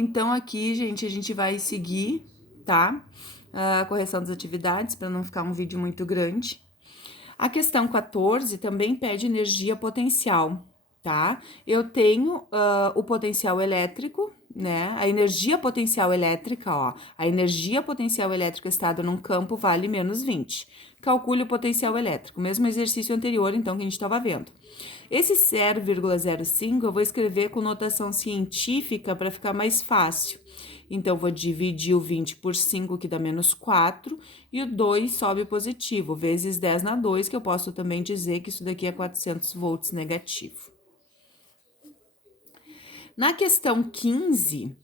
Então, aqui, gente, a gente vai seguir, tá? A correção das atividades, para não ficar um vídeo muito grande. A questão 14 também pede energia potencial, tá? Eu tenho o potencial elétrico, né? A energia potencial elétrica, ó. A energia potencial elétrica estado num campo vale menos 20. Calcule o potencial elétrico, mesmo exercício anterior, então, que a gente estava vendo. Esse 0,05 eu vou escrever com notação científica para ficar mais fácil. Então, vou dividir o 20 por 5, que dá menos 4, e o 2 sobe positivo, vezes 10 na 2, que eu posso também dizer que isso daqui é 400 volts negativo. Na questão 15,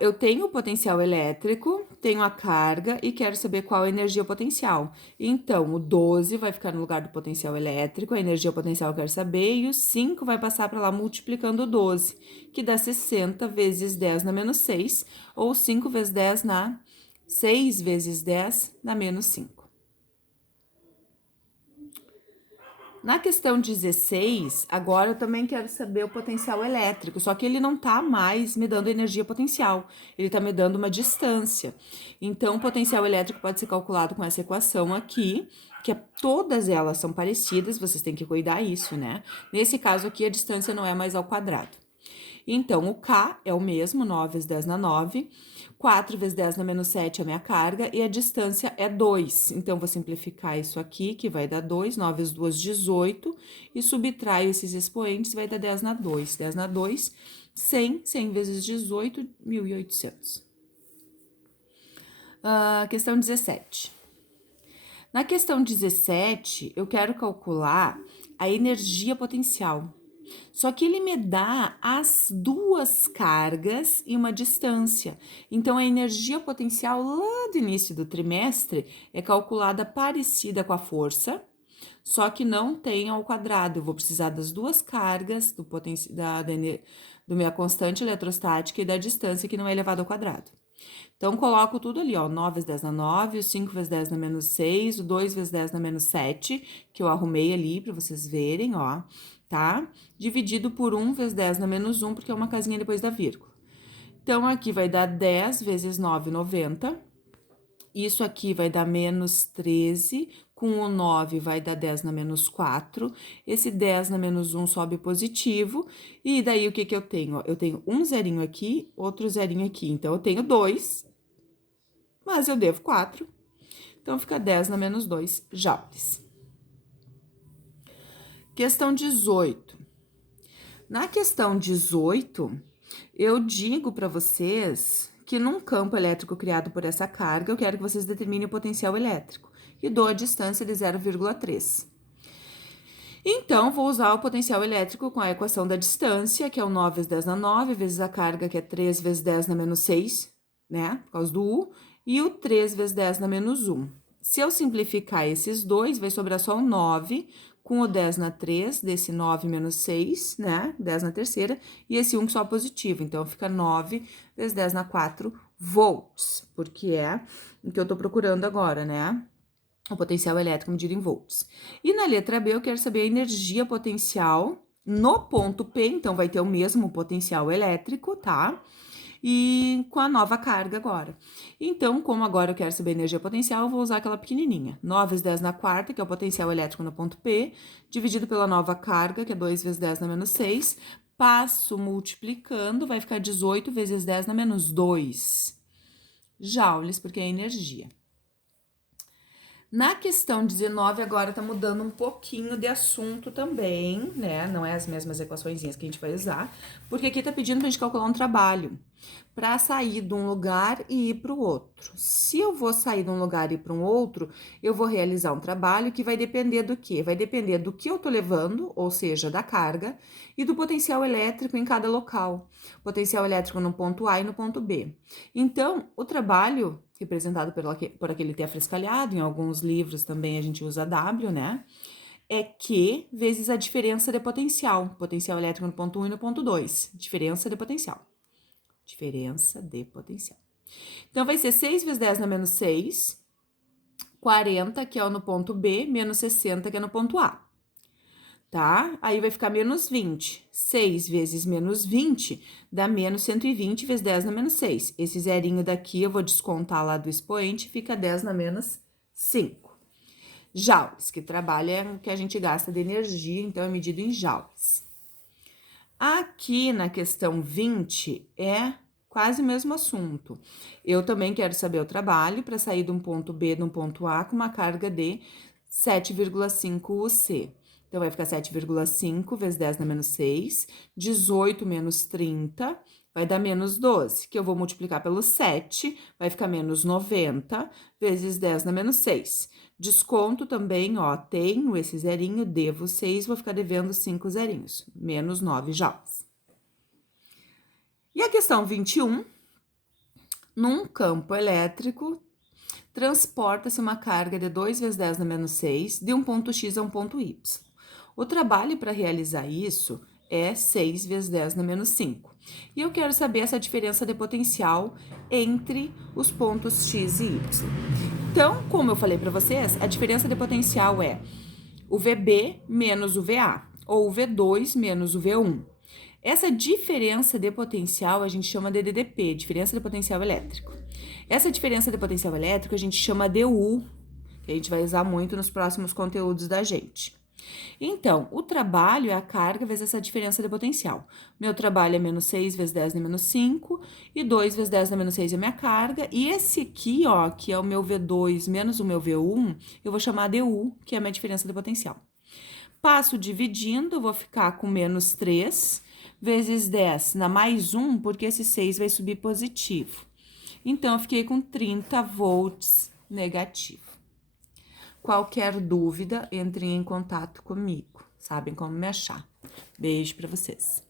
eu tenho o potencial elétrico, tenho a carga e quero saber qual a energia potencial. Então, o 12 vai ficar no lugar do potencial elétrico, a energia potencial eu quero saber, e o 5 vai passar para lá multiplicando o 12, que dá 60 vezes 10 na menos 6, ou 5 vezes 10 na 6 vezes 10 na menos 5. Na questão 16, agora eu também quero saber o potencial elétrico, só que ele não está mais me dando energia potencial, ele está me dando uma distância. Então, o potencial elétrico pode ser calculado com essa equação aqui, que todas elas são parecidas, vocês têm que cuidar isso, né? Nesse caso aqui, a distância não é mais ao quadrado. Então, o K é o mesmo, 9 vezes 10 na 9. 4 vezes 10 na menos 7 é a minha carga e a distância é 2. Então, vou simplificar isso aqui, que vai dar 2. 9 vezes 2, 18. E subtraio esses expoentes, vai dar 10 na 2. 10 na 2, 100. 100 vezes 18, 1.800. Questão 17. Na questão 17, eu quero calcular a energia potencial. Só que ele me dá as duas cargas e uma distância. Então, a energia potencial lá do início do trimestre é calculada parecida com a força, só que não tem ao quadrado. Eu vou precisar das duas cargas, do minha constante eletrostática e da distância que não é elevado ao quadrado. Então, coloco tudo ali, ó, 9 vezes 10 na 9, o 5 vezes 10 na menos 6, o 2 vezes 10 na menos 7, que eu arrumei ali para vocês verem, ó, tá? Dividido por 1 vezes 10 na menos 1, porque é uma casinha depois da vírgula. Então, aqui vai dar 10 vezes 9, 90. Isso aqui vai dar menos 13, com o 9 vai dar 10 na menos 4, esse 10 na menos 1 sobe positivo, e daí o que que eu tenho? Eu tenho um zerinho aqui, outro zerinho aqui, então eu tenho 2, mas eu devo 4, então fica 10 na menos 2 joules. Questão 18. Na questão 18, eu digo para vocês que num campo elétrico criado por essa carga, eu quero que vocês determinem o potencial elétrico e dou a distância de 0,3. Então, vou usar o potencial elétrico com a equação da distância, que é o 9 vezes 10 na 9, vezes a carga, que é 3 vezes 10 na menos 6, né, por causa do U, e o 3 vezes 10 na menos 1. Se eu simplificar esses dois, vai sobrar só o 9, com o 10 na 3, desse 9 menos 6, né, 10 na terceira, e esse 1 que só é positivo, então fica 9 vezes 10 na 4 volts, porque é o que eu tô procurando agora, né? O potencial elétrico medido em volts. E na letra B, eu quero saber a energia potencial no ponto P, então vai ter o mesmo potencial elétrico, tá? E com a nova carga agora. Então, como agora eu quero saber a energia potencial, eu vou usar aquela pequenininha. 9 vezes 10 na quarta, que é o potencial elétrico no ponto P, dividido pela nova carga, que é 2 vezes 10 na menos 6. Passo multiplicando, vai ficar 18 vezes 10 na menos 2 joules, porque é energia. Na questão 19, agora tá mudando um pouquinho de assunto também, né? Não é as mesmas equaçõezinhas que a gente vai usar, porque aqui tá pedindo pra gente calcular um trabalho para sair de um lugar e ir para o outro. Se eu vou sair de um lugar e ir para um outro, eu vou realizar um trabalho que vai depender do quê? Vai depender do que eu tô levando, ou seja, da carga, e do potencial elétrico em cada local. Potencial elétrico no ponto A e no ponto B. Então, o trabalho representado por aquele T afrescalhado, em alguns livros também a gente usa W, né? É Q vezes a diferença de potencial. Potencial elétrico no ponto 1 e no ponto 2. Diferença de potencial. Diferença de potencial. Então, vai ser 6 vezes 10 na menos 6, 40, que é no ponto B, menos 60, que é no ponto A. tá? Aí vai ficar menos 20. 6 vezes menos 20 dá menos 120 vezes 10 na menos 6. Esse zerinho daqui eu vou descontar lá do expoente, fica 10 na menos 5. Joules, que trabalho é o que a gente gasta de energia, então é medido em joules. Aqui na questão 20 é quase o mesmo assunto. Eu também quero saber o trabalho para sair de um ponto B de um ponto A com uma carga de 7,5 UC. Então, vai ficar 7,5 vezes 10 na menos 6, 18 menos 30, vai dar menos 12, que eu vou multiplicar pelo 7, vai ficar menos 90, vezes 10 na menos 6. Desconto também, ó, tenho esse zerinho, devo 6, vou ficar devendo 5 zerinhos, menos 9 joules. E a questão 21, num campo elétrico, transporta-se uma carga de 2 vezes 10 na menos 6 de um ponto X a um ponto Y. O trabalho para realizar isso é 6 vezes 10 na menos 5. E eu quero saber essa diferença de potencial entre os pontos X e Y. Então, como eu falei para vocês, a diferença de potencial é o VB menos o VA, ou o V2 menos o V1. Essa diferença de potencial a gente chama de DDP, diferença de potencial elétrico. Essa diferença de potencial elétrico a gente chama de U, que a gente vai usar muito nos próximos conteúdos da gente. Então, o trabalho é a carga vezes essa diferença de potencial. Meu trabalho é menos 6 vezes 10 na menos 5, e 2 vezes 10 na menos 6 é a minha carga, e esse aqui, ó, que é o meu V2 menos o meu V1, eu vou chamar de U, que é a minha diferença de potencial. Passo dividindo, eu vou ficar com menos 3 vezes 10 na mais 1, porque esse 6 vai subir positivo. Então, eu fiquei com 30 volts negativo. Qualquer dúvida, entrem em contato comigo. Sabem como me achar. Beijo para vocês.